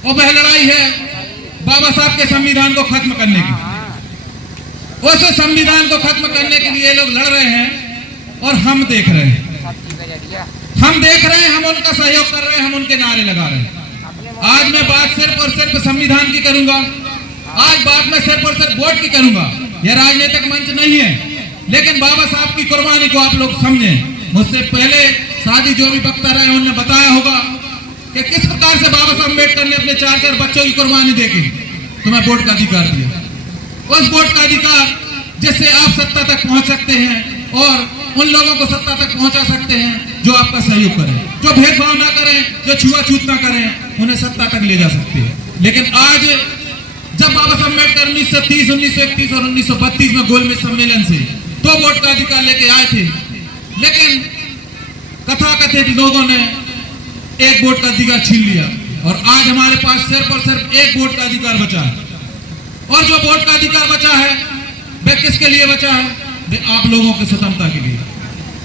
और वह लड़ाई है बाबा साहब के संविधान को खत्म करने की। उस संविधान को खत्म करने के लिए लोग लड़ रहे हैं और हम देख रहे हैं, हम उनका सहयोग कर रहे हैं, हम उनके नारे लगा रहे हैं। आज मैं बात सिर्फ और सिर्फ संविधान की करूंगा, आज बात मैं सिर्फ और सिर्फ वोट की करूंगा। यह राजनीतिक मंच नहीं है, लेकिन बाबा साहब की कुर्बानी को आप लोग समझें। मुझसे पहले शादी जो भी वक्ता रहे उन्होंने बताया होगा कि किस प्रकार से बाबा साहब अम्बेडकर ने अपने 4 बच्चों की कुर्बानी देके तुम्हें वोट का अधिकार दिया। उस वोट का अधिकार जिससे आप सत्ता तक पहुंच सकते हैं और उन लोगों को सत्ता तक पहुंचा सकते हैं जो आपका सहयोग करें, जो भेदभाव ना करें, जो छुआछूत ना करें, उन्हें सत्ता तक ले जा सकते हैं। लेकिन आज जब बाबा साहब अम्बेडकर 1930, 1931 और 1932 में गोलमेज सम्मेलन से 2 वोट का अधिकार लेके आए थे, लेकिन कथाकथित लोगों ने 1 वोट का अधिकार छीन लिया और आज हमारे पास सिर्फ और सिर्फ 1 वोट का अधिकार बचा है। और जो वोट का अधिकार बचा है वह किसके लिए बचा है? वह आप लोगों की स्वतंत्रता के लिए,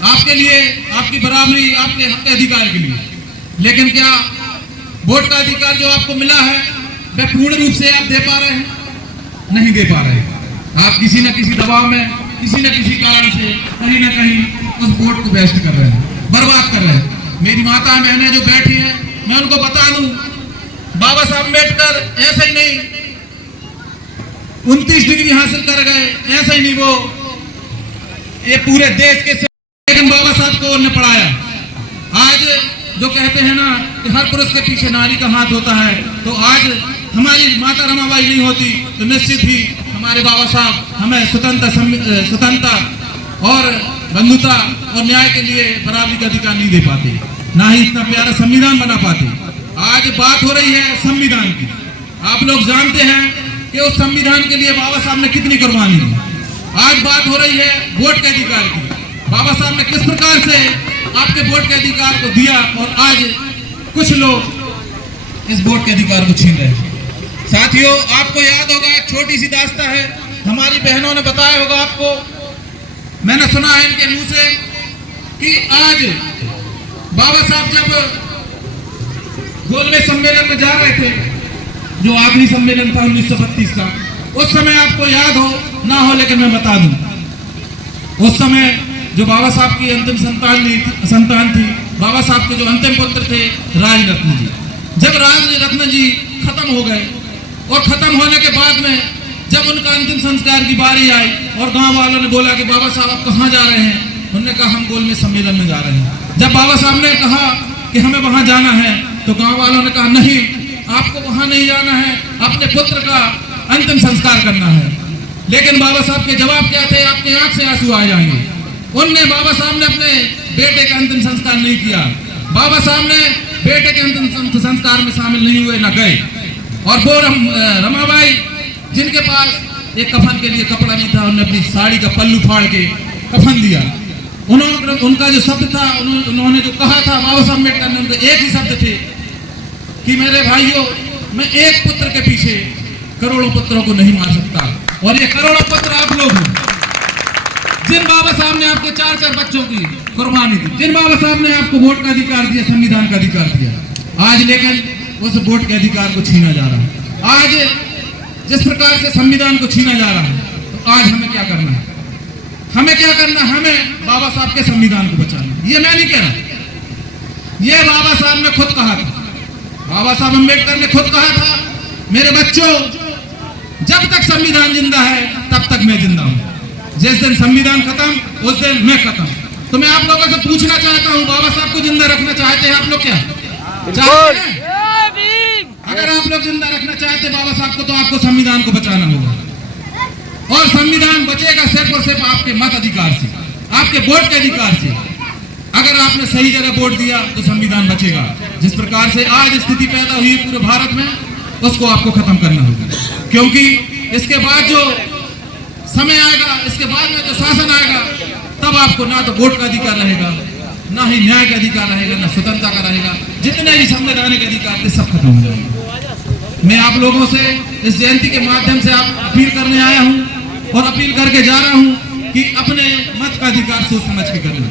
आपके लिए, आपकी बराबरी, आपके हक अधिकार के लिए। लेकिन क्या वोट का अधिकार जो आपको मिला है वह पूर्ण रूप से आप दे पा रहे हैं? नहीं दे पा रहे। आप किसी न किसी दबाव में, किसी न किसी कारण से कहीं ना कहीं उस वोट को वेस्ट कर रहे हैं, बर्बाद कर रहे हैं। मेरी माता बहनें जो बैठी हैं, मैं उनको बता दूं, बाबा साहब अम्बेडकर ऐसे ही नहीं 29 डिग्री हासिल कर गए, ऐसे ही नहीं वो ये पूरे देश के, लेकिन बाबा साहब को उन्होंने पढ़ाया। आज जो कहते हैं ना कि हर पुरुष के पीछे नारी का हाथ होता है, तो आज हमारी माता रमाबाई नहीं होती तो निश्चित ही हमारे बाबा साहब हमें स्वतंत्रता और बंधुता और न्याय के लिए बराबरी का अधिकार नहीं दे पाते, ना ही इतना प्यारा संविधान बना पाते। आज बात हो रही है संविधान की। आप लोग जानते हैं कि उस संविधान के लिए बाबा साहब ने कितनी कुर्बानी दी। आज बात हो रही है वोट के अधिकार की। बाबा साहब ने किस प्रकार से आपके वोट के अधिकार को दिया और आज कुछ लोग इस वोट के अधिकार को छीन रहे हैं। साथियों, आपको याद होगा, एक छोटी सी दास्तां है, हमारी बहनों ने बताया होगा आपको, मैंने सुना है इनके मुंह से कि आज बाबा साहब जब गोलमेज सम्मेलन में जा रहे थे, जो आखिरी सम्मेलन था 1932 का, उस समय आपको याद हो ना हो लेकिन मैं बता दूं, उस समय जो बाबा साहब की अंतिम संतान थी, बाबा साहब के जो अंतिम पुत्र थे राजरत्न जी, जब राजरत्न जी खत्म हो गए और खत्म होने के बाद में जब उनका अंतिम संस्कार की बारी आई और गांव वालों ने बोला कि बाबा साहब आप कहाँ जा रहे हैं, उन्होंने कहा हम गोलमेज सम्मेलन में जा रहे हैं। जब बाबा साहब ने कहा कि हमें वहां जाना है तो गांव वालों ने कहा नहीं, आपको वहां नहीं जाना है, अपने पुत्र का अंतिम संस्कार करना है। लेकिन बाबा साहब के जवाब क्या थे? आपके आंख से आंसू आ जाएंगे। उनने, बाबा साहब ने अपने बेटे का अंतिम संस्कार नहीं किया, बाबा साहब ने बेटे के अंतिम संस्कार में शामिल नहीं हुए, न गए। और वो रमाबाई जिनके पास एक कफन के लिए कपड़ा नहीं था, उन्होंने अपनी साड़ी का पल्लू फाड़ के कफन दिया। उनका जो शब्द था, उन्होंने जो कहा था, बाबा साहब अम्बेडकर ने उनके एक ही शब्द थे कि मेरे भाइयों, मैं एक पुत्र के पीछे करोड़ों पुत्रों को नहीं मार सकता। और ये करोड़ों पुत्र आप लोग हैं, जिन बाबा साहब ने आपके 4 बच्चों की कुर्बानी दी, जिन बाबा साहब ने आपको वोट का अधिकार दिया, संविधान का अधिकार दिया। आज लेकिन उस वोट के अधिकार को छीना जा रहा है। आज जिस प्रकार से संविधान को छीना जा रहा है, तो आज हमें क्या करना है? हमें क्या करना है? हमें बाबा साहब के संविधान को बचाना। ये मैं नहीं कह रहा, ये बाबा साहब ने खुद कहा था। बाबा साहब अम्बेडकर ने खुद कहा था, मेरे बच्चों, जब तक संविधान जिंदा है तब तक मैं जिंदा हूं। जिस दिन संविधान खत्म उस दिन मैं खत्म। तो मैं आप लोगों से पूछना चाहता हूं, बाबा साहब को जिंदा रखना चाहते हैं आप लोग? क्या चाहते हैं? अगर आप लोग जिंदा रखना चाहते बाबा साहब को, तो आपको संविधान को बचाना होगा। और संविधान बचेगा सिर्फ और सिर्फ आपके मत अधिकार से, आपके वोट के अधिकार से। अगर आपने सही जगह वोट दिया तो संविधान बचेगा। जिस प्रकार से आज स्थिति पैदा हुई पूरे भारत में, उसको आपको खत्म करना होगा। क्योंकि इसके बाद जो समय आएगा, इसके बाद में जो शासन आएगा, तब आपको ना तो वोट का अधिकार रहेगा, ना ही न्याय का अधिकार रहेगा, ना स्वतंत्रता का रहेगा। जितने भी संवैधानिक अधिकार थे सब खत्म हो जाएंगे। मैं आप लोगों से इस जयंती के माध्यम से आप अपील करने आया हूं और अपील करके जा रहा हूं कि अपने मत का अधिकार सोच समझ के करना।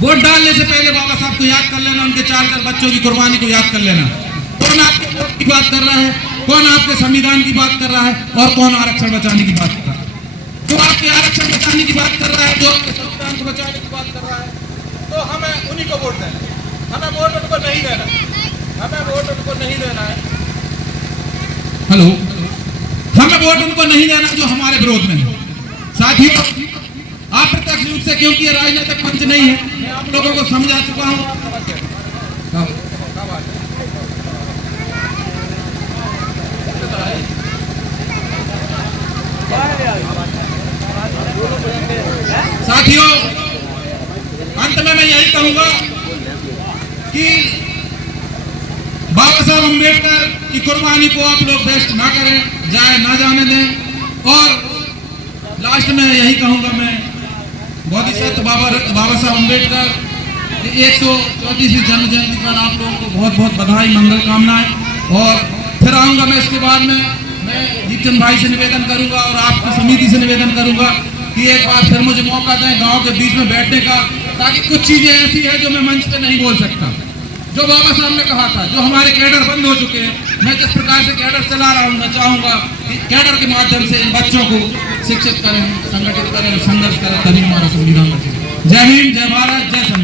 वोट डालने से पहले बाबा साहब को याद कर लेना, उनके 4 बच्चों की कुर्बानी को याद कर लेना, तो आपके वोट की बात कर रहा है, कौन आपके संविधान की बात कर रहा है और कौन आरक्षण बचाने की बात कर रहा है? जो आपके आरक्षण बचाने की बात कर रहा है, जो आपके संविधान को बचाने की बात कर रहा है, तो हमें उन्हीं को वोट देना है। हमें वोट उनको नहीं देना, हमें वोट उनको नहीं देना है। हेलो, हमें वोट उनको नहीं देना जो हमारे विरोध में है। साथियों, अप्रत्यक्ष रूप से, क्योंकि ये राजनीतिक मंच नहीं है, मैं आप लोगों को समझा चुका हूँ। साथियों, अंत में मैं यही कहूंगा कि बाबा साहब अम्बेडकर की कुर्बानी को आप लोग वेस्ट ना करें, जाए ना जाने दें। और लास्ट में यही कहूंगा मैं, बोधिसत्व बाबा साहब अम्बेडकर 134वीं जन्म जयंती पर आप लोगों को बहुत बहुत बधाई, मंगल कामनाएं। और फिर आऊंगा मैं इसके बाद में, मैं दीपचंद भाई से निवेदन करूंगा और आपकी समिति से निवेदन करूंगा कि एक बार फिर मुझे मौका दें गांव के बीच में बैठने का, ताकि कुछ चीजें ऐसी हैं जो मैं मंच पे नहीं बोल सकता। जो बाबा साहब ने कहा था, जो हमारे कैडर बंद हो चुके हैं, मैं जिस प्रकार से कैडर चला रहा हूँ, मैं चाहूंगा कि कैडर के माध्यम से इन बच्चों को शिक्षित करें, संगठित करें, संघर्ष करें, तभी हमारा संविधान बचेगा। जय हिंद, जय भारत, जय संविधान।